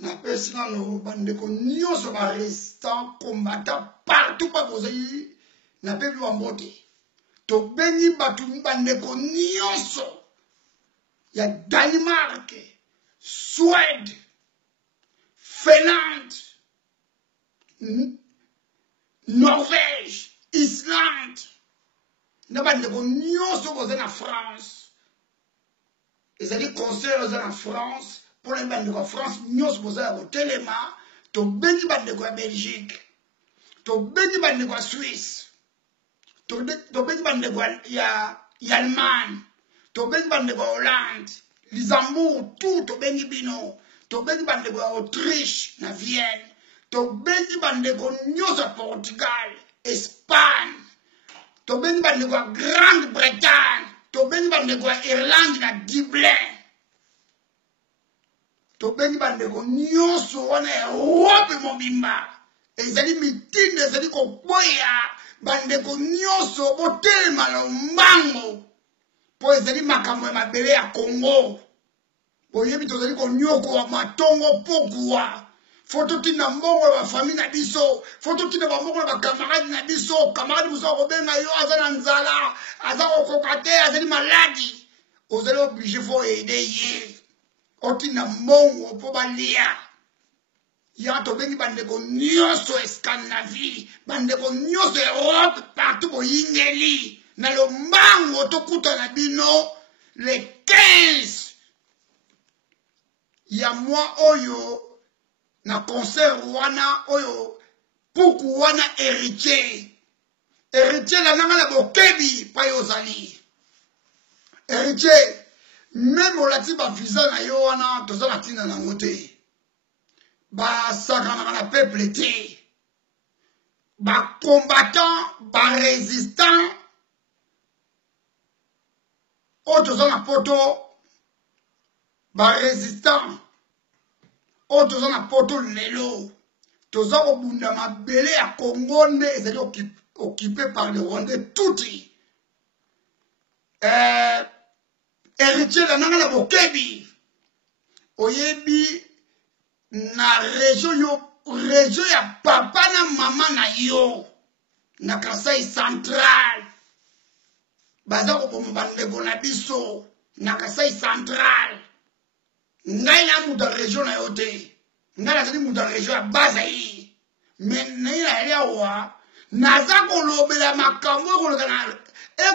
na pesina no bandeko nyonso ba restant combattant partout pa bozali na pepi wa mbote to bengi batu bandeko nyonso ya Danemark, Suède, Finlande, Norvège, Islande, na bandeko nyonso bozali na France. Ezali concert ozali na France. Pour les bandes de France, nous sommes au téléma, to bengi bande de Belgique, to bengi bande de Suisse, to bengi bande de Allemagne, to bengi bande de Hollande, Luxembourg, tout to bengi bino, to bengi bande de Autriche, na Vienne, to bengi bande de Nyosa Portugal, Espagne, to bengi bande de Grande-Bretagne, to bengi bande de Irlande, na Dublin. To bengi bandeko nyonso wana Europe mobimba ezali mitinde ezali koboya bandeko nyonso botelema lombango po ezali makambo ya mabele ya Congo boyebi tozali konyoko wa matongo pokuwa foto tina mbongo ya bafamili na biso foto tina bambongo ya bakamaradi na biso kamaradi mosusu akobenga yo aza na nzala aza kokoka te azali maladi ozali oblige fo ede ye otina mongo po balia ya to bengi bandeko nyonso Scandinavie bandeko nyonso Europe partout boyingeli na lombango tokuta na bino le 15 ya mwa oyo na concert wana oyo puku wana héritier la nanga la bokebi pa yozali héritier. Même au lati ba visa na yo wana tozana tina na ngote ba sakana na peuple te ba combattant ba résistant o tozana poto ba résistant o tozana poto lelo tozako bunda mabele ya Congo nde ezali occupé par les Rwandais touti héritier la nanga la bokebi oyebi na région ya papa na mama na yo na Kasai Central baza ko bandeko na biso na Kasai Central ngai na muta région na yo te ngai na zali muta région ya Bazai mais na ya wa naza ko lobela makambo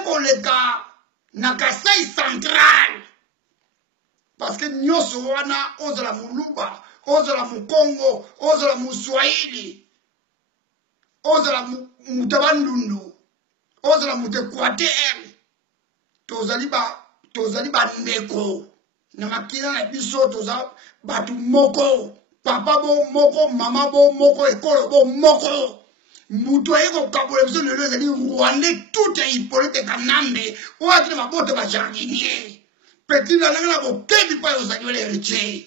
ko leka na Kasai Central parce que nyoso wana ozala muluba ozala mukongo ozala muswahili ozala mutabandundu ozala mutequateur tozali ba ndeko na makina na biso toza batu moko papa bo moko mama bo moko ekolo bo moko mutu ayeko kabola biso lelo ezali Rwandais tout est Hippolyte Kanambe o atile mabote ba jardinier petit na nanga bo kebi pa yozali wele héritier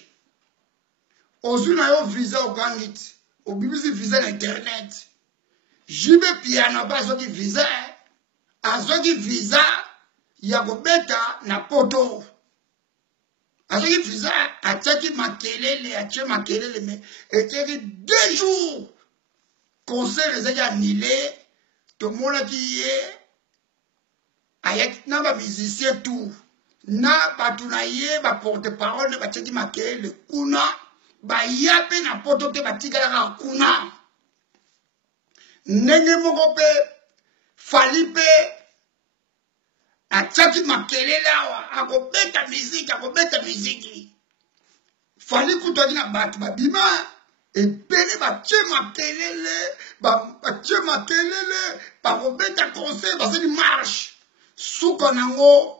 ozwi na yo visa okangiti obibisi visa na internet jibe piano ba azoki visa ya kobeta na poto azoki visa atiaki makelele me etiaki 2 jours concert ezaki annulé tomonaki ye ayaki na bamusicien tout na bato na ye baporte parole batiaki makelele kuna baya mpe na poto te batikalaka kuna ndenge moko mpe fali mpe atiaki makelele awa akobeta miziki fali kutwaki na bato babima ebele batie makelele bakobeta concert basali marche suka nango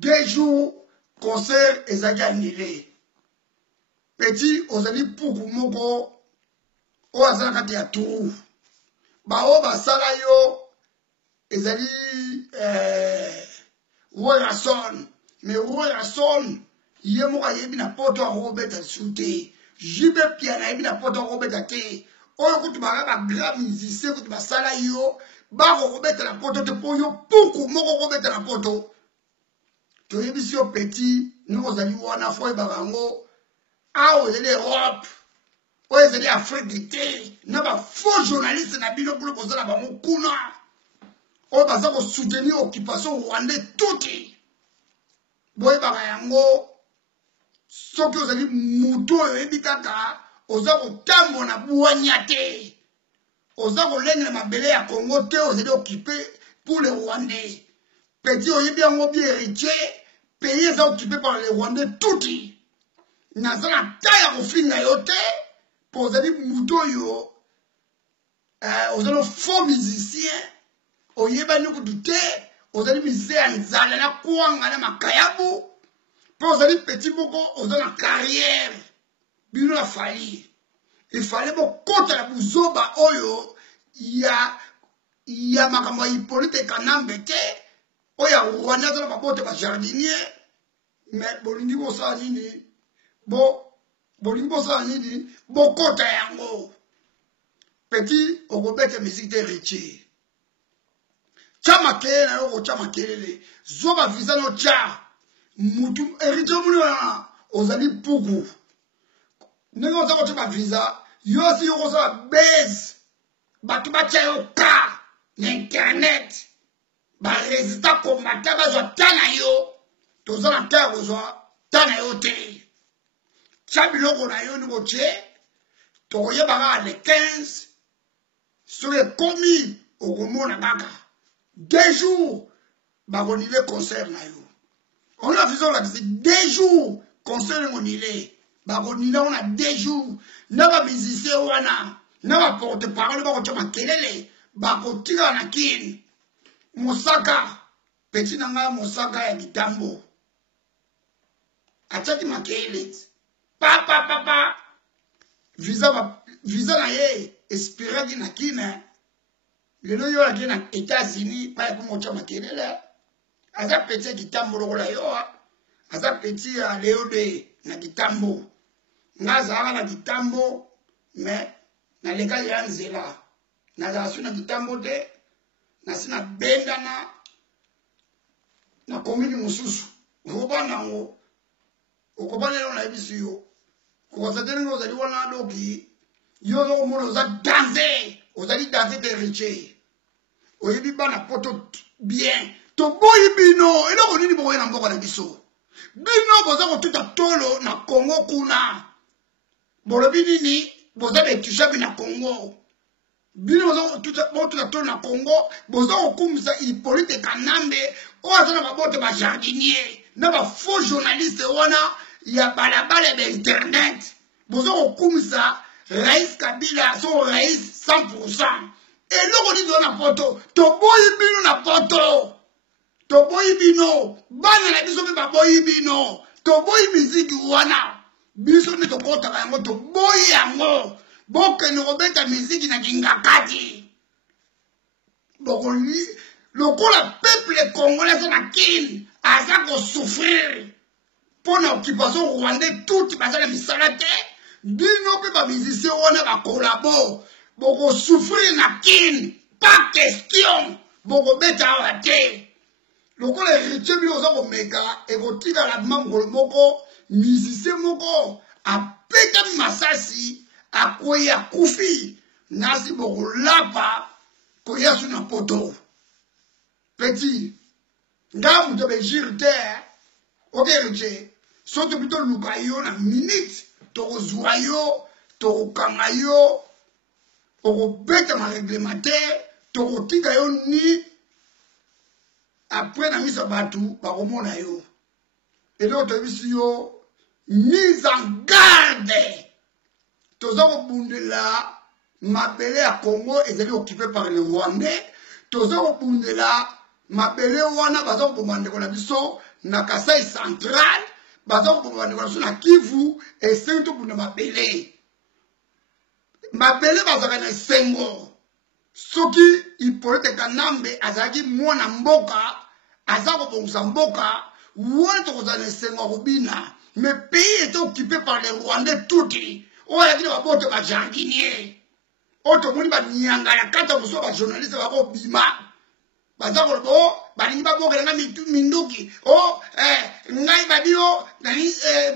2 jours concert ezaki annulé petit ozali puku moko o azala kati ya tour bao basala yo ezali Royason mais Royason ye moko ayebi na poto akobeta sute jibe pia na yebi na poto akobeta te oyo kutu ba grand musicien kutu basala yo bakobeta na poto te po yo puku moko kobeta na poto toyebi si yo petit noko ozali wana fo ebaka yango Ah, vous êtes l'Europe. Vous êtes l'Afrique. Vous êtes faux journalistes. Vous êtes pour le poser là-bas. Vous êtes soutenir l'occupation rwandais tout. Vous êtes ce que vous avez dit, Mouto et Bikaka, vous avez dit, vous avez à Congo, vous avez occupé pour les Rwandais. Petit, vous avez bien héritier, pays est occupé par les Rwandais tout. Vous avez la taille à finir pour vous avez dit, Mouto, vous avez faux musiciens, vous avez dit, vous avez dit, musiciens, vous avez dit, pour vous petit beaucoup, vous avez une carrière. Il a fallu. Il fallait beaucoup de la bouzoba oyo. Il y a ma politique kanambete. Il y a Rwanda dans la botte de jardinier. Mais bolingi bosa nini. Bolingi bosa nini. Beaucoup de yango. Petit, au gobette musique de Richie. Chamakele na yoko chamakele. Zoba visa no cha. Mutu héritier muni wana ozali puku ndenge oza kotyeba visa yo si yo kozala base bato batya yo ka na internet baresultat komata bazwa ta na yo toza na ta ya kozwa ta na yo te tya biloko na yo ndenge otye tokoyeba kaka le 15 soki ekomi okomona kaka 2 jours bakonile concert na yo. On a fait ça, 2 jours, concert mon ilé. On a 2 jours. N'a pas musicien, n'a pas porte-parole, n'a pas kelele. Bako tira na kin. Mosaka. Petit nanga Mosaka ya Gitambo. Achati makele. Papa. Visa na ye. Espéré na kin. Le no yo la kin na États-Unis. Pas pour mocha makelele. Aza petit Gitambo lokola yo, aza petit à Léodé na Gitambo. Naza na Gitambo, mais na leka ya nzela. Naza su na Gitambo te, na sina benda na komini mususu. Ukobana ngo, ukobana lelo na ebisu yo. Kukosatene ngo ozali wana doki, yo zo mono oza danser, ozali danser te riche. Oyebi bana poto bien. To boyi bino, eloko nini boye na mboka na biso. Bino boza kotuta tolo na Congo kuna. Bolobi nini boza betusha bina Congo. Bino boza kotuta tolo na Congo, boza kokumisa Hippolyte Kanambe, oza na babote ba jardinier, na ba faux journaliste wana ya balabala ba internet. Boza kokumisa Rais Kabila so rais 100%. Eloko nini na poto, to boyi bino na poto. Toboyi bino, bana na biso ba boyi bino, toboyi miziki wana, biso ne tokota yango toboyi yango, boke no beta miziki na kingakati. Bokoli, lokola peuple congolais na kin, aza ko souffrir. Pour l'occupation rwandais toute basala misala te, bino pe ba musicien wana ba collabo, boko souffrir na kin, pas question, boko beta wa te. Lokola héritier bino oza komeka ekotika la mangolo moko musicien moko apeka masasi akoya kufi nasi bokolapa koya su na poto petit ngamu to bejir te ok héritier soto bito luka yo na minute tokozwa yo tokokanga yo okobeta ma réglementaire tokotika yo ni après na mise batu bakomona yo et l'autre yo mise en garde toza kobundela mabele ya Congo ezali occupé par les Rwandais toza kobundela mabele wana baza koboma ndeko na biso na Kasai central baza koboma ndeko na biso na Kivu esengi tobunda mabele bazaka na esengo. Soki Hippolyte Kanambe azaki mwana mboka azako bongsa mboka wana tokozana esengo kobina mais pays était occupé par les Rwandais touti oya kile babote ba jardinier oto moni ba nyanga ya kata muso ba journaliste ba ko bima bazako bo balingi babokela minduki o ngai babi o nani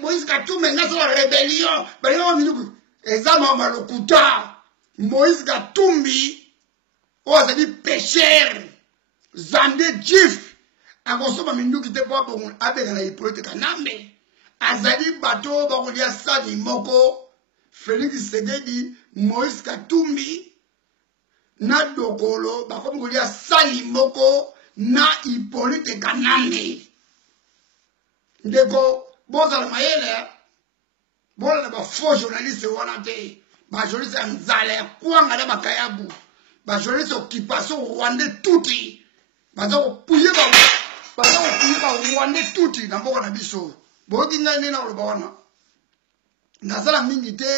Moïse Katumbi nga sala rébellion balingi ba minduki eza mama lokuta Moïse Katumbi o azali pécheur zande jif akosoma minduki te po abongo abenga na Hippolyte Kanambe azali bato bakolia sani moko Félix Tshisekedi Moïse Katumbi na dokolo bakomi kolia sali moko na Hippolyte Kanambe ndeko bozala mayele bola na ba faux journaliste wana te ba journaliste ya nzala ya kwanga na bakayabu ba journaliste occupation rwandais tuti baza kopuye ba rwandais tuti na mboka na biso boki ngai na koloba wana nazala mingi te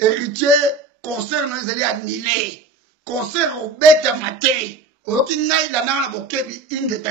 héritier concert na ezali annulé concert obeta mate oyoki ngai lananga na bokebi ingeta